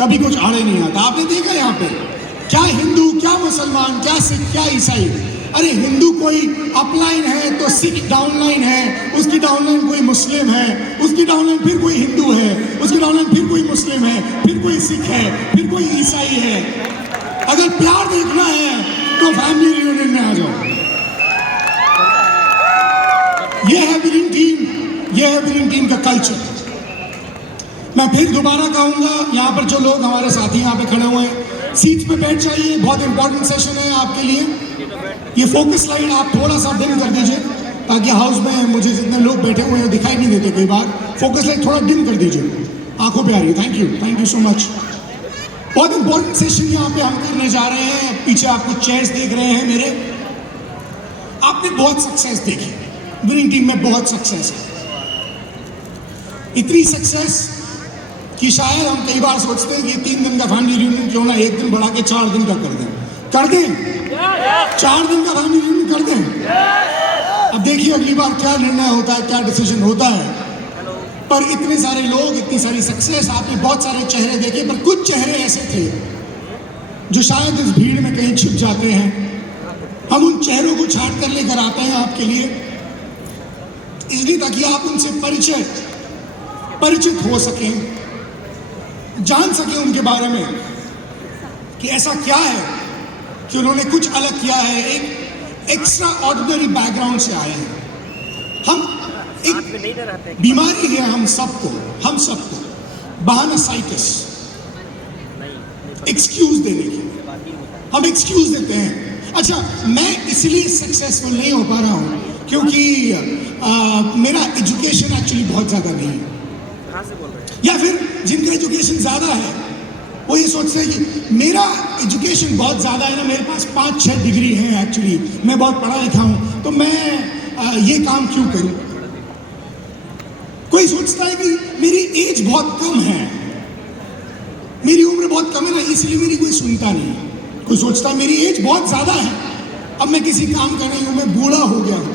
कभी कुछ आड़े नहीं आता। आपने देखा यहाँ पे क्या हिंदू, क्या मुसलमान, क्या सिख, क्या ईसाई, अरे हिंदू कोई अपलाइन है तो सिख डाउनलाइन है, उसकी डाउनलाइन कोई मुस्लिम है, उसकी डाउनलाइन फिर कोई हिंदू है, उसकी डाउनलाइन फिर कोई मुस्लिम है, फिर कोई सिख है, फिर कोई ईसाई है। अगर प्यार देखना है तो फैमिली रियूनियन में आ जाओ। ये है विनिंग टीम, ये है विनिंग टीम का कल्चर। मैं फिर दोबारा कहूंगा, यहाँ पर जो लोग हमारे साथी यहाँ पे खड़े हुए हैं, सीट पे बैठ जाइए, बहुत इंपॉर्टेंट सेशन है आपके लिए। ये फोकस लाइट आप थोड़ा सा डिम कर दीजिए ताकि हाउस में मुझे जितने लोग बैठे हुए हैं दिखाई नहीं देते कई बार। फोकस लाइट थोड़ा डिम कर दीजिए, आंखों पे आ रही है। Thank you so much. बहुत इंपॉर्टेंट सेशन यहाँ पे हम करने जा रहे हैं। पीछे आप कुछ चेयर्स देख रहे हैं मेरे। आपने बहुत सक्सेस देखी, विनिंग टीम में बहुत सक्सेस है, इतनी सक्सेस कि शायद हम कई बार सोचते हैं कि 3 दिन का फैमिली रियूनियन क्यों ना 1 दिन बढ़ा के 4 दिन का कर दें। 4 दिन का फैमिली रियूनियन कर दें। अब देखिए अगली बार क्या निर्णय होता है, क्या डिसीजन होता है। पर इतने सारे लोग, इतनी सारी सक्सेस, आपने बहुत सारे चेहरे देखे, पर कुछ चेहरे ऐसे थे जो शायद इस भीड़ में कहीं छिप जाते हैं। हम उन चेहरों को छांट कर लेकर आते हैं आपके लिए, इसलिए ताकि आप उनसे परिचित हो सकें, जान सकें उनके बारे में कि ऐसा क्या है कि उन्होंने कुछ अलग किया है, एक एक्स्ट्रा ऑर्डिनरी बैकग्राउंड से आए हैं। हम एक बीमारी है हम सबको बहानासाइटिस, एक्सक्यूज देने की। हम एक्सक्यूज देते हैं। अच्छा, मैं इसलिए सक्सेसफुल नहीं हो पा रहा हूँ क्योंकि मेरा एजुकेशन एक्चुअली बहुत ज़्यादा नहीं है, या फिर जिनका एजुकेशन ज़्यादा है वो ये सोचते हैं कि मेरा एजुकेशन बहुत ज़्यादा है ना, मेरे पास 5-6 डिग्री हैं, एक्चुअली मैं बहुत पढ़ा लिखा हूँ, तो मैं ये काम क्यों करूँ। कोई सोचता है कि मेरी एज बहुत कम है, मेरी उम्र बहुत कम है ना, इसलिए मेरी कोई सुनता नहीं। कोई सोचता है मेरी एज बहुत ज़्यादा है, अब मैं किसी काम का नहीं हूँ, मैं बूढ़ा हो गया हूँ।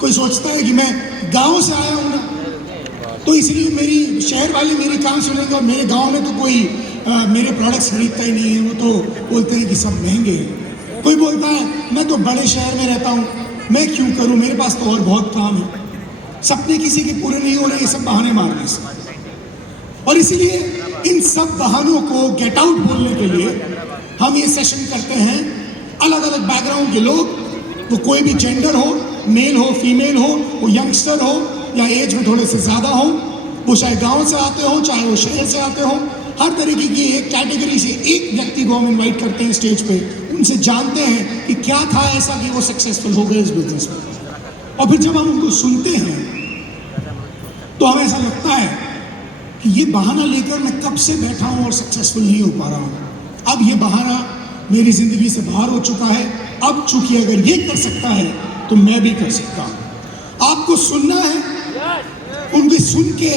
कोई सोचता है कि मैं गाँव से आया हूँ ना, तो इसलिए मेरी शहर वाले मेरी काम सुनेंगे, और मेरे गांव में तो कोई मेरे प्रोडक्ट्स खरीदता ही नहीं है, वो तो बोलते हैं कि सब महंगे हैं। कोई बोलता है मैं तो बड़े शहर में रहता हूँ, मैं क्यों करूँ, मेरे पास तो और बहुत काम है। सपने किसी के पूरे नहीं हो रहे, ये सब बहाने मारने से। और इसीलिए इन सब बहानों को गेट आउट बोलने के लिए हम ये सेशन करते हैं। अलग अलग बैकग्राउंड के लोग, वो कोई भी जेंडर हो, मेल हो, फीमेल हो, वो यंगस्टर हो या एज में थोड़े से ज़्यादा हो, वो चाहे गांव से आते हो, चाहे वो शहर से आते हो, हर तरीके की एक कैटेगरी से एक व्यक्ति को हम इन्वाइट करते हैं स्टेज पे। उनसे जानते हैं कि क्या था ऐसा कि वो सक्सेसफुल हो गए इस बिजनेस में। और फिर जब हम उनको सुनते हैं तो हमें ऐसा लगता है कि ये बहाना लेकर मैं कब से बैठा हूँ और सक्सेसफुल नहीं हो पा रहा हूँ। अब ये बहाना मेरी ज़िंदगी से बाहर हो चुका है। अब चूंकि अगर ये कर सकता है तो मैं भी कर सकता हूँ। आपको सुनना है, उनके सुन के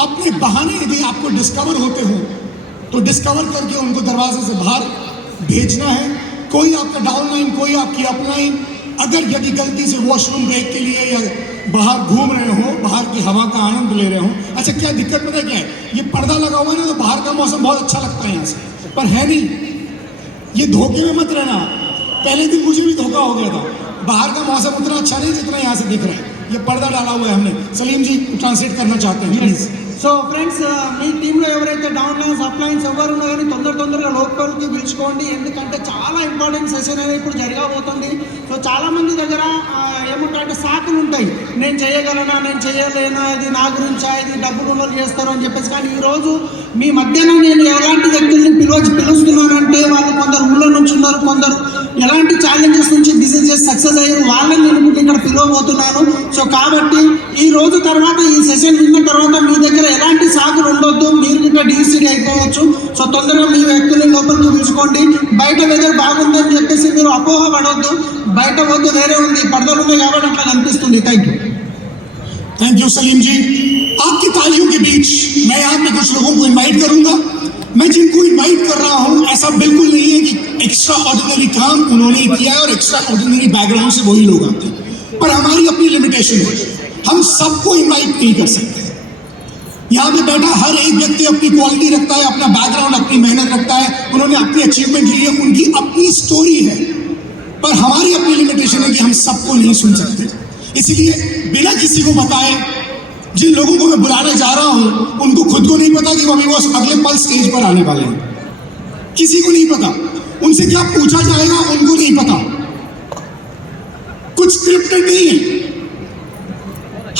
अपने बहाने यदि आपको डिस्कवर होते हो तो डिस्कवर करके उनको दरवाजे से बाहर भेजना है। कोई आपका डाउनलाइन, कोई आपकी अपलाइन, अगर यदि गलती से वॉशरूम ब्रेक के लिए या बाहर घूम रहे हो, बाहर की हवा का आनंद ले रहे हो। अच्छा, क्या दिक्कत पता क्या है, ये पर्दा लगा हुआ है ना, तो बाहर का मौसम बहुत अच्छा लगता है यहाँ से, पर है नहीं। ये धोखे में मत रहना। पहले दिन मुझे भी धोखा हो गया था, बाहर का मौसम उतना अच्छा नहीं जितना यहाँ से दिख रहा है। ये पर्दा डाला हुआ है हमने। सलीम जी ट्रांसलेट करना चाहते हैं प्लीज। సో ఫ్రెండ్స్, మీ టీంలో ఎవరైతే డౌన్లైన్స్ అప్లైన్స్ ఎవరు ఉన్నా కానీ తొందరగా లోపలికి పిలుచుకోండి, ఎందుకంటే చాలా ఇంపార్టెంట్ సెషన్ అనేది ఇప్పుడు జరగబోతుంది. సో చాలామంది దగ్గర ఏముంటాయంటే సాకులు ఉంటాయి, నేను చేయగలనా, నేను చేయలేనా, ఇది నా గురించా, ఇది డబ్బులు ఉన్నోళ్ళు చేస్తారు అని చెప్పేసి. కానీ ఈరోజు మీ మధ్యన నేను ఎలాంటి వ్యక్తుల్ని పిలుస్తున్నానంటే వాళ్ళు కొందరు ఊళ్ళో నుంచి ఉన్నారు, కొందరు ఎలాంటి ఛాలెంజెస్ నుంచి బిజినెస్ చేసి సక్సెస్ అయ్యారు, వాళ్ళని నేను ఇక్కడ పిలవబోతున్నాను. సో కాబట్టి ఈ రోజు తర్వాత, ఈ సెషన్ విన్న తర్వాత మీ దగ్గర ఎలాంటి సాకులు ఉండొద్దు, మీరు ఇక్కడ డీసీడీ అయిపోవచ్చు. సో తొందరగా మీ వ్యక్తులు లోపలికి పిలుచుకోండి. బయట వెదర్ బాగుందని చెప్పేసి మీరు అపోహ పడవద్దు, బయట పోతే వేరే ఉంది, పడదలు ఉన్నాయి కాబట్టి అట్లా కనిపిస్తుంది. थैंक यू सलीम जी। आपकी तालियों के बीच मैं यहाँ पे कुछ लोगों को इनवाइट करूंगा। मैं जिनको इनवाइट कर रहा हूँ ऐसा बिल्कुल नहीं है कि एक्स्ट्रा ऑर्डिनरी काम उन्होंने किया है और एक्स्ट्रा ऑर्डिनरी बैकग्राउंड से वही लोग आते हैं, पर हमारी अपनी लिमिटेशन है, हम सबको इनवाइट नहीं कर सकते। यहाँ पे बैठा हर एक व्यक्ति अपनी क्वालिटी रखता है, अपना बैकग्राउंड, अपनी मेहनत रखता है, उन्होंने अपनी अचीवमेंट ली है, उनकी अपनी स्टोरी है। पर हमारी अपनी लिमिटेशन है कि हम सबको नहीं सुन सकते। इसीलिए बिना किसी को बताए जिन लोगों को मैं बुलाने जा रहा हूं, उनको खुद को नहीं पता कि वो अभी वो अगले पल स्टेज पर आने वाले हैं। किसी को नहीं पता, उनसे क्या पूछा जाएगा उनको नहीं पता। कुछ स्क्रिप्टेड नहीं है,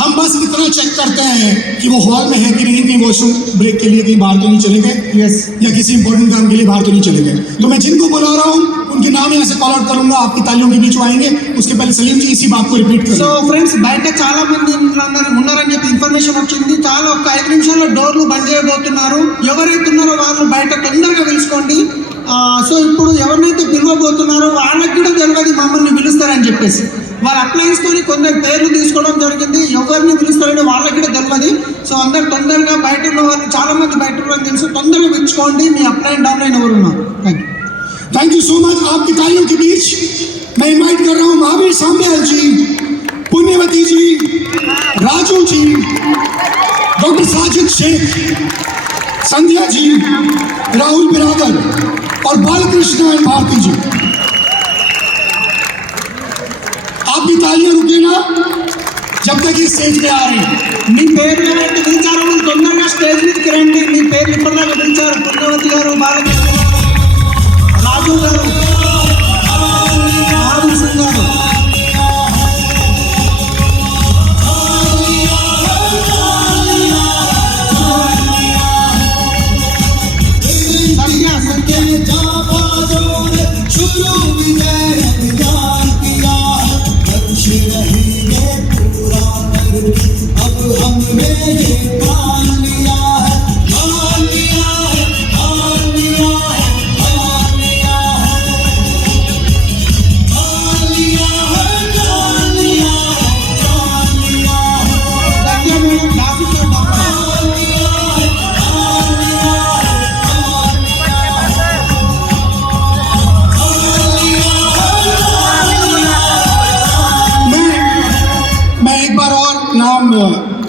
हम बस इतना चेक करते हैं कि वो हॉल में है कि नहीं, कहीं वॉशरूम ब्रेक के लिए कहीं बाहर तो नहीं चले गए, यस, या किसी इंपॉर्टेंट काम के लिए बाहर तो नहीं चले गए। तो मैं जिनको बुला रहा हूँ उनके नाम यहाँ से कॉल आउट करूंगा, आपकी तालियों के बीच में आएंगे। उसके पहले सलीम जी इसी बात को रिपीट సో करें। ఫ్రెండ్స్ బయట చాలా మంది ఉన్నారని చెప్పి ఇన్ఫర్మేషన్ వచ్చింది. చాలా ఒక 5 నిమిషాల్లో డోర్లు బంద్ చేయబోతున్నారు. ఎవరైతే ఉన్నారో వాళ్ళు బయట తొందరగా పిలుచుకోండి. సో ఇప్పుడు ఎవరినైతే పిలవబోతున్నారో వాళ్ళకి కూడా తెలియదు మమ్మల్ని పిలుస్తారని చెప్పేసి. వాళ్ళ అప్లయన్స్ తోని కొందరు పేర్లు తీసుకోవడం జరిగింది. ఎవరిని పిలుస్తారో వాళ్ళకి కూడా తెలియదు. సో అందరు తొందరగా బయట ఉన్న వాళ్ళు చాలా మంది బయట ఉన్నారని తెలుసు, తొందరగా పిలుచుకోండి. మీ అప్లైన్ డౌన్లైన్ ఎవరు ఉన్నారు? Thank you so much. आपकी तालियों के बीच मैं इनवाइट कर रहा हूँ महावीर सांब्याल जी, पुण्यवती जी, राजू जी, डॉक्टर साजिद शेख, संध्या जी, राहुल बिरादर और बालकृष्ण एंड भारती जी। आपकी तालियां रुके ना जब तक ये स्टेज पे आ रही है। మీ పేర్లు ఎవరైతే పిలిచారో వాళ్ళు తొందరగా స్టేజ్ మీదకి రండి. మీ పేర్లు ఇప్పటిదాకా పిలిచారు, పుణ్యవతి గారు, బాలకృష్ణ గారు, రాజు గారు, రాహుల్ సింగ్ గారు.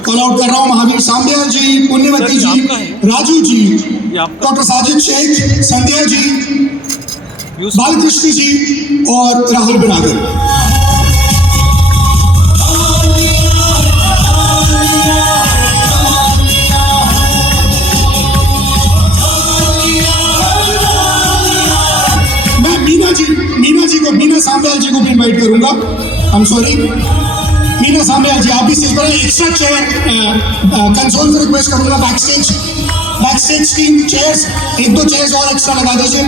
कॉल आउट कर रहा हूं महावीर सांब्याल जी, पुण्यवती जी, राजू जी, डॉक्टर साजिद शेख, संध्या जी, बालकृष्ण जी और राहुल बिरादर। मैं मीना सांब्याल जी को भी इनवाइट करूंगा। I am sorry, Meena Sambyal ji आप भी स्टेज पर एक्स्ट्रा चेयर कंसोल से रिक्वेस्ट करूंगा। बैकस्टेज टीम चेयर्स, 1-2 चेयर्स और एक्स्ट्रा लगा दीजिए।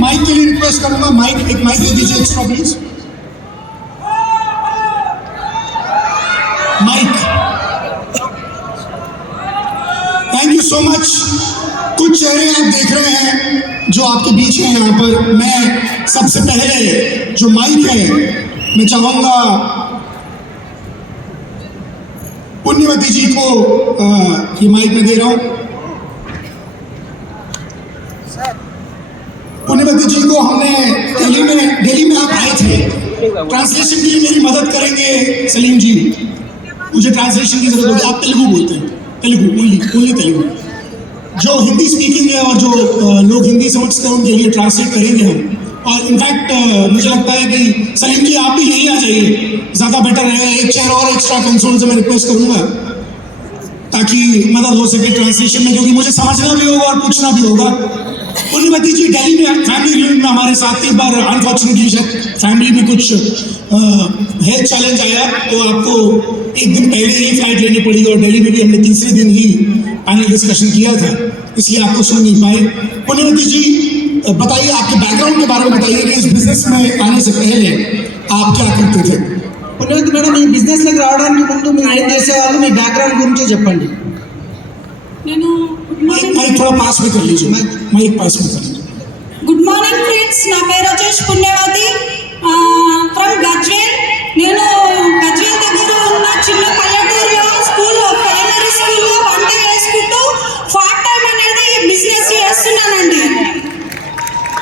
माइक के लिए रिक्वेस्ट करूंगा, एक माइक दे दीजिए extra please. Mike, thank you so much. कुछ चेहरे आप देख रहे हैं जो आपके बीच हैं यहाँ पर। मैं सबसे पहले जो माइक है मैं चाहूंगा पुण्यवती जी को ये माइक में दे रहा हूं। पुण्यवती जी को हमने दिल्ली में आप आए थे, ट्रांसलेशन के लिए मेरी मदद करेंगे सलीम जी? मुझे ट्रांसलेशन की जरूरत होगी। आप तेलुगु बोलते हैं, तेलुगु ओनली तेलुगु। जो हिंदी स्पीकिंग है और जो लोग हिंदी समझते हैं उनके लिए ट्रांसलेट करेंगे हम। और इनफैक्ट मुझे लगता है कि सलीम जी आप भी यहीं आ जाइए, ज़्यादा बेटर रहेगा। एक चेयर और एक्स्ट्रा कंसोल से मैं रिक्वेस्ट करूँगा ताकि मदद हो सके ट्रांसलेशन में, क्योंकि मुझे समझना भी होगा और पूछना भी होगा। पुण्यवती जी दिल्ली में फैमिली रियूनियन में हमारे साथ थी, पर अनफॉर्चुनेटली फैमिली में कुछ हेल्थ चैलेंज आया तो आपको एक दिन पहले ही फ्लाइट लेनी पड़ी और दिल्ली में भी हमने तीसरे दिन ही पैनल डिस्कशन किया था। इसलिए आपको सुन नहीं पाए। पुण्यवती जी बताइए, आपके बैकग्राउंड के बारे में बताइए कि इस बिजनेस में आने से पहले आप क्या करते थे। పుణ్యవతి మేడం, ఈ బిజినెస్లోకి రావడానికి ముందు మీరు ఏం చేసేవాళ్ళు, మీ బ్యాక్గ్రౌండ్ గురించి చెప్పండి. నేను माइक थोड़ा पास में कर लीजिए, माइक पास में कर लीजिए। గుడ్ మార్నింగ్ ఫ్రెండ్స్, నా పేరు వచ్చేసి పుణ్యవతి ఫ్రమ్ గజ్వేల్. నేను గజ్వేల్ దగ్గర ఉన్న చిన్న పల్లెటూరులో స్కూల్లో, ప్రైమరీ స్కూల్లో వంట చేసుకుంటూ పార్ట్ టైం అనేది బిజినెస్ చేస్తున్నానండి.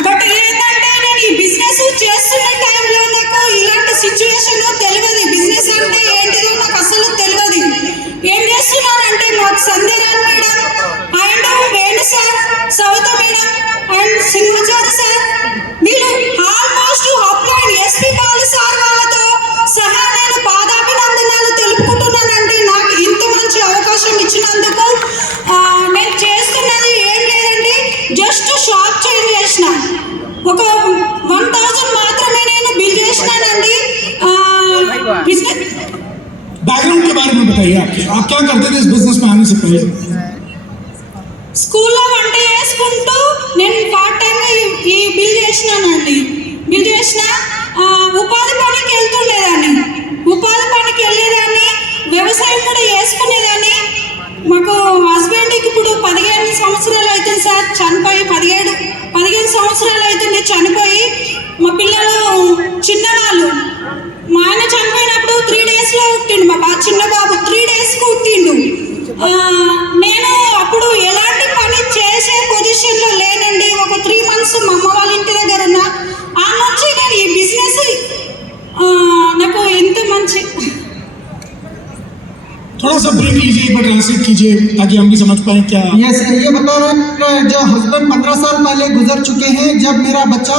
బట్ ఏంటంటే నేను ఈ బిజినెస్ చేస్తున్న టైంలో నాకు ఇలాంటి సిచ్యువేషన్ తెలియదు. బిజినెస్ అంటే ఏంటిదో నాకు అసలు తెలియదు. ఏం చేస్తున్నానంటే మాకు Sandhyarayana madam and Venu sir, Savitha madam and Simhachari sir, వీళ్ళు almost upline SP Balu sir వాళ్ళతో సహా నేను పాదాభినందనాలు తెలుపుకుంటున్నానండి. నాకు ఇంత మంచి అవకాశం ఇచ్చినందుకు. నేను చేస్తున్నది ఏం లేదండి, జస్ట్ షాప్ చేంజ్ చేసిన. ఒక 1000 మాత్రమే నేను బిల్ చేసినానండి. బిజినెస్ बैकग्राउंड के बारे में बताइए, आप क्या करते थे इस बिजनेस में आने से पहले। స్కూల్లో వంట చేసుకుంటూ నేను పార్ట్ టైం ఈ బిల్ చేసినానండి. బిల్ చేసిన ఉపాధి పనికి వెళ్తుండేదాన్ని. ఉపాధి పనికి వెళ్ళేదాన్ని, వ్యవసాయం కూడా చేసుకునేదాన్ని. మాకు హస్బెండ్కి ఇప్పుడు 15 సంవత్సరాలు అవుతుంది సార్ చనిపోయి. 15 సంవత్సరాలు అవుతుంది చనిపోయి. మా పిల్లలు చిన్నవాళ్ళు. మా ఆయన చనిపోయినప్పుడు 3 డేస్లో పుట్టిండు మా చిన్న బాబు. 3 డేస్కి పుట్టిండు. నేను అప్పుడు ఎలాంటి పని చేసే పొజిషన్లో లేనండి. ఒక 3 మంత్స్ మా అమ్మ వాళ్ళ ఇంటి దగ్గర ఉన్నా. ఆ నుంచి నేను ఈ బిజినెస్ నాకు ఎంత మంచి. थोड़ा सा ब्रेक लीजिए, एक बार ट्रांसलेट कीजिए ताकि हम भी समझ पाए क्या। यस, ये बता रहे हैं कि जो हस्बैंड 15 साल पहले गुजर चुके हैं, जब मेरा बच्चा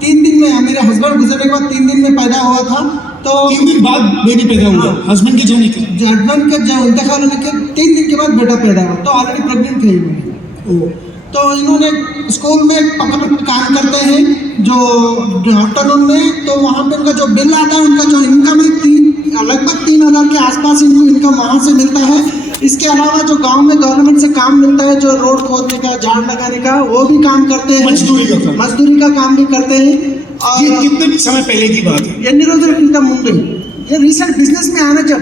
3 दिन में, मेरे हस्बैंड गुजरने के बाद 3 दिन में पैदा हुआ था, तो 3 दिन बाद बेबी पैदा हुआ हस्बैंड के जाने के। हस्बैंड का जो इंतकाल होने के 3 दिन के बाद बेटा पैदा हुआ, तो ऑलरेडी प्रेग्नेंट थे इन्होंने। तो इन्होंने स्कूल में काम करते हैं जो आफ्टरनून में, तो वहाँ पे उनका जो बिल आता है, उनका जो इनकम है लगभग 3000 के आसपास इनको इनकम वहाँ से मिलता है। इसके अलावा जो गांव में गवर्नमेंट से काम मिलता है, जो रोड खोदने का, झाड़ लगाने का, वो भी काम करते हैं। मजदूरी का काम भी करते हैं। और ये कितने समय पहले की बात है? ఎన్ని రోజుల క్రితం ముందు, ये रिसेंट बिजनेस में आना जब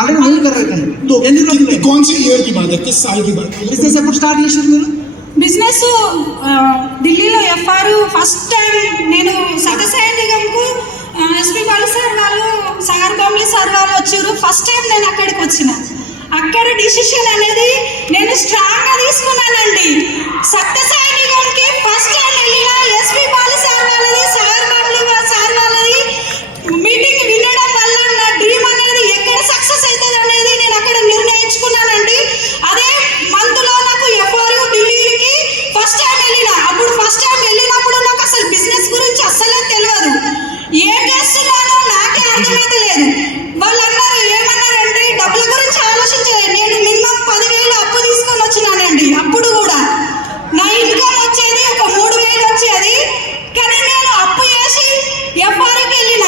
ऑलरेडी वही कर रहे थे, तो ఎన్ని రోజులు कौन से ईयर की बात है, किस साल की बात है? బిజినెస్ ఎప్పుడు స్టార్ట్ చేశారు మీరు? బిజినెస్ ఢిల్లీలో ఎఫ్ఆర్ ఫస్ట్ టైం నేను సత్యసాయి నిగంకు ఎస్పీ బాలు సార్ వాళ్ళు, సాగర్ బొమ్మిలి సార్ వాళ్ళు వచ్చారు. ఫస్ట్ టైం నేను అక్కడికి వచ్చిన. అక్కడ డిసిషన్ అనేది నేను స్ట్రాంగ్గా తీసుకున్నానండి. సత్యసాయి నిగంకి ఫస్ట్ టైం వెళ్ళిన ఎస్పీ బాలు సార్ వాళ్ళది, సాగర్ బొమ్మిలి సార్ వాళ్ళది మీటింగ్ వినడం వల్ల నా డ్రీమ్ అనేది ఎక్కడ సక్సెస్ అవుతుంది అనేది నేను అక్కడ నిర్ణయించుకున్నానండి. అదే మంత్లో నాకు ఎఫ్ఆర్ ఢిల్లీకి ఫస్ట్ టైం వెళ్ళిన. అప్పుడు ఫస్ట్ టైం వెళ్ళినప్పుడు నాకు అసలు బిజినెస్ గురించి అస్సలే తెలియదు. ఏం చేస్తున్నానో నాకే అర్థమైతే లేదు. వాళ్ళు అన్నారు, ఏమన్నారంటే డబ్బుల గురించి ఆలోచించలేదు. నేను మినిమం 10,000 అప్పు తీసుకొని వచ్చినానండి. అప్పుడు కూడా నా ఇన్కమ్ వచ్చేది ఒక 3,000 వచ్చేది. కానీ నేను అప్పు చేసి ఎఫ్ఆర్కి వెళ్ళిన.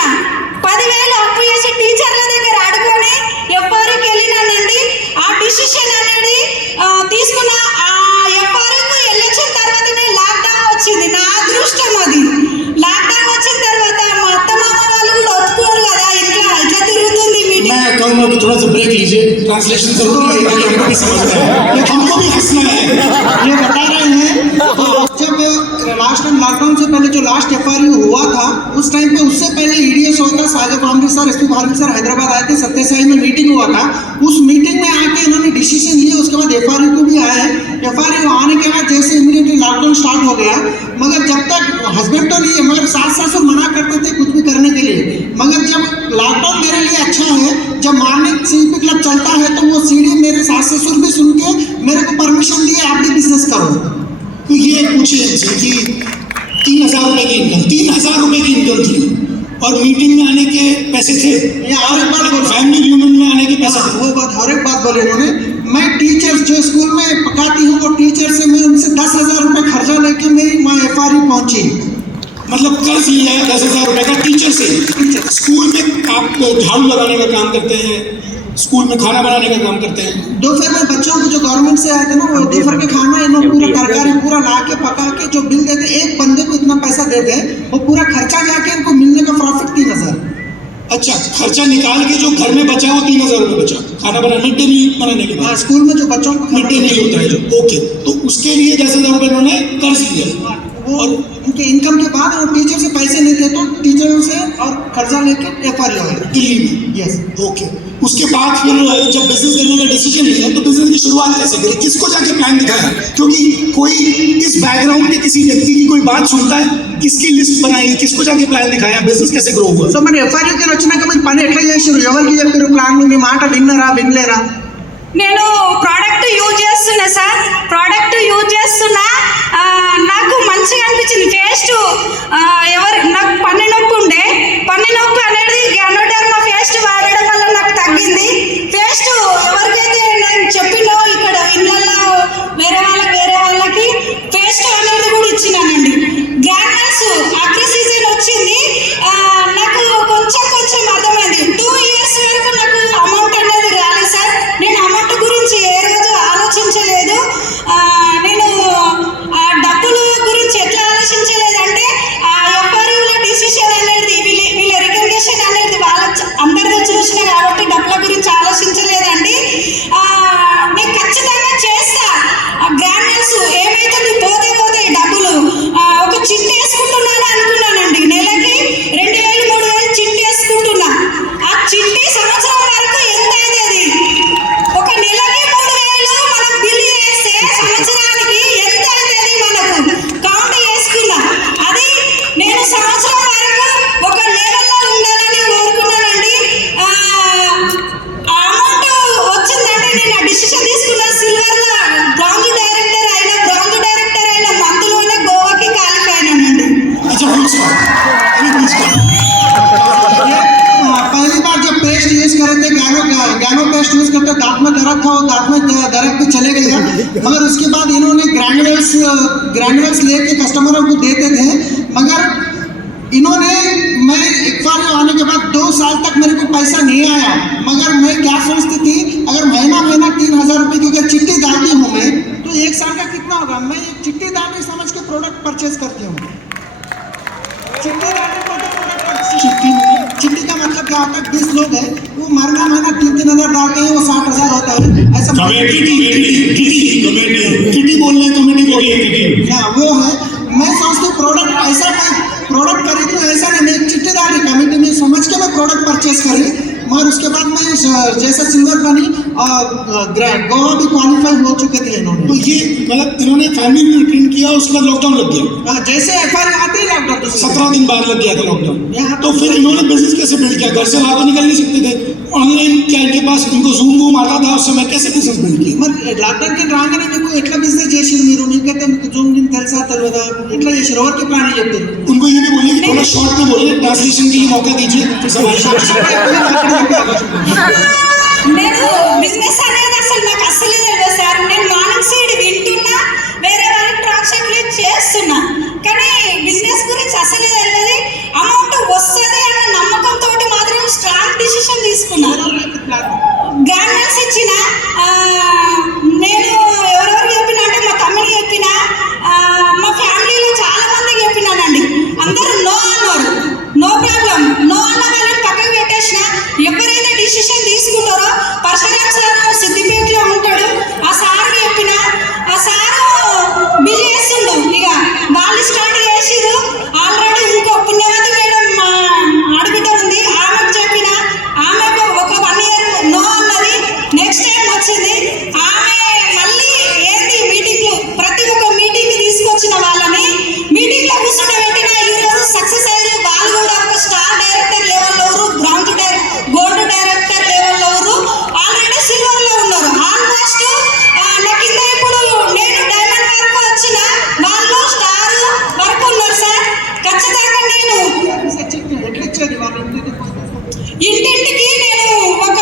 10,000 అప్పు చేసి టీచర్ల దగ్గర ఆడుకొని ఎఫ్ఆర్కి వెళ్ళినానండి. ఆ డిసిషన్ అనేది తీసుకున్న. ఆ ఎఫ్ఆర్కి వెళ్ళొచ్చిన తర్వాతనే లాక్డౌన్ వచ్చింది. నా అదృష్టం అది. లాక్డౌన్ వచ్చిన తర్వాత మా అత్త మామ వాళ్ళు కూడా ఒప్పుకోరు కదా, ఇట్లా తిరుగుతుంది మీటింగ్. मैं कहूँगा कि थोड़ा सा ब्रेक लीजिए, ट्रांसलेशन जरूर लगेगा कि हमको भी समझ में आए, हमको भी हंसना है। ये बता रहे हैं जब लास्ट टाइम लॉकडाउन से पहले जो लास्ट एफआरयू हुआ था, उस टाइम पे उससे पहले ईडीएस हुआ था, सागर बॉम्बे सर, एसपी बालू सर हैदराबाद आए थे, सत्यसाई में मीटिंग हुआ था। उस मीटिंग में आके इन्होंने डिसीजन लिए। उसके बाद एफआरयू को भी आए। एफआरयू आने के बाद जैसे इमीडिएटली लॉकडाउन स्टार्ट हो गया, मगर जब तक हस्बैंड तो नहीं है, मगर सास ससुर मना करते थे कुछ भी करने के लिए। मगर जब लॉकडाउन मेरे लिए अच्छा है, जब मॉर्निंग सीपी क्लब चलता है तो वो सीढ़ी मेरे सास ससुर भी सुन के मेरे को परमिशन दिए, आप भी बिजनेस करो। तो ये पूछे इनसे कि 3,000 रुपए की इनकम, 3,000 रुपए की इनकम थी और मीटिंग में आने के पैसे थे, ये और एक बात बोलो, फैमिली रियूनियन में आने के पैसे थे। वो बात और एक बात बोले उन्होंने, मैं टीचर्स जो स्कूल में पढ़ाती हूँ, वो टीचर से मैं उनसे 10,000 रुपये खर्चा लेके मेरी वहाँ एफआरयू पहुँची। मतलब कर्ज लिया है 10,000 रुपए का टीचर से। स्कूल में आप झाड़ू लगाने का काम करते हैं, स्कूल में खाना बनाने का काम करते हैं। दोपहर में बच्चों को जो गवर्नमेंट से आए थे ना, वो दोपहर के खाना इन्हों पूरा तरकारी पूरा ला के पका के जो बिल देते, एक बंदे को इतना पैसा देते, वो पूरा खर्चा जाके इनको मिलने का प्रॉफिट 3,000। अच्छा, खर्चा निकाल के जो घर में बचा वो 3,000 रुपये बचा, खाना बना मिड डे मील बनाने के बाद। स्कूल में जो बच्चों को मिड डे मील होता है जो, ओके, तो उसके लिए 10,000 रुपये इन्होंने कर्ज लिया। वो उनके इनकम के बाद वो टीचर से पैसे नहीं थे, तो टीचरों से और कर्जा लेके FRU आए दिल्ली में। यस। ओके, उसके बाद फिर जब बिजनेस करने का डिसीजन लिया तो बिजनेस की शुरुआत कैसे करी, किसको जाके प्लान दिखाया? क्योंकि कोई इस बैकग्राउंड के किसी व्यक्ति की कोई बात सुनता है, किसकी लिस्ट बनाई, किसको जाके प्लान दिखाया, बिजनेस कैसे ग्रो हुआ? సో మరి FRU కి వచ్చినాక మీరు పని ఎట్లా చేసారు, ఎవరికి చెప్పారు ప్లాన్, మీ మాట వినలేరా? నేను ప్రోడక్ట్ యూజ్ చేస్తున్నా సార్, ప్రోడక్ట్ యూజ్ చేస్తున్నా. నాకు మంచిగా అనిపించింది పేస్ట్. నాకు పన్ను నొప్పి ఉండే, పన్ను నొప్పి అనేది గ్యానోడర్మా పేస్ట్ వాడడం వల్ల నాకు తగ్గింది. పేస్ట్ ఎవరికైతే నేను చెప్పినో ఇక్కడ ఇళ్ళల్లో వేరే వాళ్ళకి పేస్ట్ అనేది కూడా ఇచ్చినానండి. గ్రానల్స్ అగ్రి సీజన్ వచ్చింది, నాకు కొంచెం అర్థమైంది. 2 years వరకు నాకు అమౌంట్ అనేది రాలేదు సార్. నేను అమౌంట్ గురించి ఏ రోజు ఆలోచించలేదు. నేను డబ్బుల గురించి ఎట్లా ఆలోచించలేదంటే FRUలో డిసిషన్ అనేది వీళ్ళ రికగ్నిషన్ అనేది వాళ్ళ అందరితో చూసిన కాబట్టి డబ్బుల గురించి ఆలోచించలేదండి. నేను ఖచ్చితంగా చేస్తా. గ్రాన్యుల్స్ ఏమైతుంది పోతే డబ్బులు ఒక చిట్టి వేసుకుంటున్నాను అనుకున్నానండి. నెలకి 2,000 3,000 చిట్టి వేసుకుంటున్నా. ఆ చిట్టి సంవత్సరం వరకు ఎంత అయింది? ఒక నెలకి 3,000 మనం బిల్లు చేస్తే సంవత్సరానికి ఎంత అయింది మనకు కౌంట్ చేసుకున్నా. అది నేను సంవత్సరం వరకు ఒక లెవెల్లో ఉండాలని కోరుకున్నానండి. అమౌంట్ వచ్చిందంటే నేను ఆ డిసిషన్ తీసుకున్న సిల్వర్లో బ్రాంజ్ డైరెక్టర్ అయిన మంత్లోనే గోవాకి క్వాలిఫై అయినానండి. पहली बार जब पेस्ट यूज करे थे, गैनो पेस्ट यूज करते, दांत में दर्द था, वो दांत में दर्द भी चले गया। मगर उसके बाद इन्होंने ग्रैनुअल्स लेके कस्टमरों को देते थे। मगर इन्होंने, मैं FRU आने के बाद 2 साल तक मेरे को पैसा नहीं आया। मगर मैं क्या सोचती थी, अगर महीना 3,000 रुपये की अगर चिट्ठी डालती हूँ मैं, तो 1 साल का कितना होगा? मैं एक चिट्ठी डालने समझ के प्रोडक्ट परचेज करती हूँ। चिट्ठी का मतलब क्या होता है? 20 लोग हैं, वो महीना 3,000 डालते हैं, वो 60,000 होता है। ऐसा किटी बोलने कमेटी बोलिए किटी, हाँ वो है। मैं सोचती हूँ प्रोडक्ट ऐसा, मैं प्रोडक्ट खरीदूँ ऐसा नहीं, मैं एक चिट्ठी डाल रही कमेटी में समझ के मैं प्रोडक्ट परचेज करी। मगर उसके बाद मैं जैसा सिल्वर बनी और गोवा भी क्वालिफाई हो चुके थे इन्होंने। तो ये मतलब इन्होंने फैमिली में ट्रेंड किया, उसके बाद लॉकडाउन लग गया। जैसे FRU आते ही लॉकडाउन 17 दिन बाद लग गया था लॉकडाउन। तो फिर इन्होंने बिजनेस कैसे बिल्ड किया? घर से बाहर तो निकल नहीं सकते थे, ऑनलाइन क्या इनके पास, इनको जूम आता था उस समय, कैसे बिजनेस बिल्ड किया? మరి లాక్డౌన్ కి రాగానే మీకు ఎట్లా బిజినెస్ చేసింది మీరు? మీకైతే మీకు జూమ్ గిన్ తెలుసా తెలియదా? ఎట్లా చేసారు? ఎవరికి ప్లాన్ చెప్పారు? उनको ये भी बोलिए, थोड़ा शॉर्ट में बोलिए, ट्रांसलेशन के लिए मौका दीजिए, फिर सवाल నేను బిజినెస్ అనేది అసలు నాకు అసలే తెలియదు సార్. నేను మార్నింగ్ సైడ్ వింటున్నా, వేరే వాళ్ళకి ట్రాన్స్లేట్ చేస్తున్నా, కానీ బిజినెస్ గురించి అసలే తెలియదు. అమౌంట్ వస్తుంది అన్న నమ్మకంతో మాత్రం స్ట్రాంగ్ డిసిషన్ తీసుకున్నా. గ్రాన్యుల్స్ ఇచ్చిన నేను ఎవరెవరు చెప్పిన అంటే మా తమ్ముడికి చెప్పిన, మా ఫ్యామిలీలో చాలా మందికి చెప్పినానండి. అందరూ నో అన్నారు. నో ప్రాబ్లం, నో అన్న వాళ్ళని పక్కకు పెట్టేసిన. ఎవరైతే డిసిషన్ తీసుకుంటారో, పరశురామ్ సార్ సిద్దిపేటలో ఉంటాడు, ఆ సార్కి చెప్పిన, ఆ సారు బిల్ చేస్తుండు. ఇక వాళ్ళు స్టార్ట్ చేసిరు. ఆల్రెడీ ఇంకో పుణ్యవతి మేడం మా ఆడబిడ్డ ఉంది, ఆమెకు చెప్పిన, ఆమెకు ఒక 1 year నో అన్నది. నెక్స్ట్ టైం వచ్చింది ఆమె మళ్ళీ ఏంటి మీటింగ్లు, ప్రతి ఒక్క మీటింగ్ తీసుకొచ్చిన వాళ్ళని మీటింగ్లో కూర్చుంటే పెట్టిన. ఈరోజు సక్సెస్ అయ్యారు. వాళ్ళు కూడా ఒక స్టార్ డైరెక్టర్ లెవెల్లో ఉన్నారు, బ్రాంజ్ గోల్డ్ డైరెక్టర్ లెవెల్లో ఉన్నారు, ఆల్రెడీ సిల్వర్లో ఉన్నారు. ఆల్మోస్ట్ నా కింద ఇప్పుడు నేను డైమండ్ వరకు వచ్చిన వాళ్ళు స్టార్ వరకు ఉన్నారు సార్. ఖచ్చితంగా నేను ఎట్లా ఇచ్చేది వాళ్ళ ఇంటికి? ఇంటింటికి నేను ఒక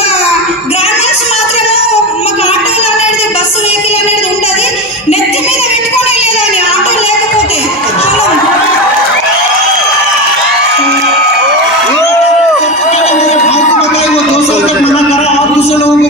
గ్రానల్స్ మాత్రమే, మాకు ఆటోలు అనేది బస్సు వెహికల్ అనేది ఉంటుంది, నెత్తి మీద పెట్టుకొని వెళ్ళేదాన్ని ఆటో లేకపోతే.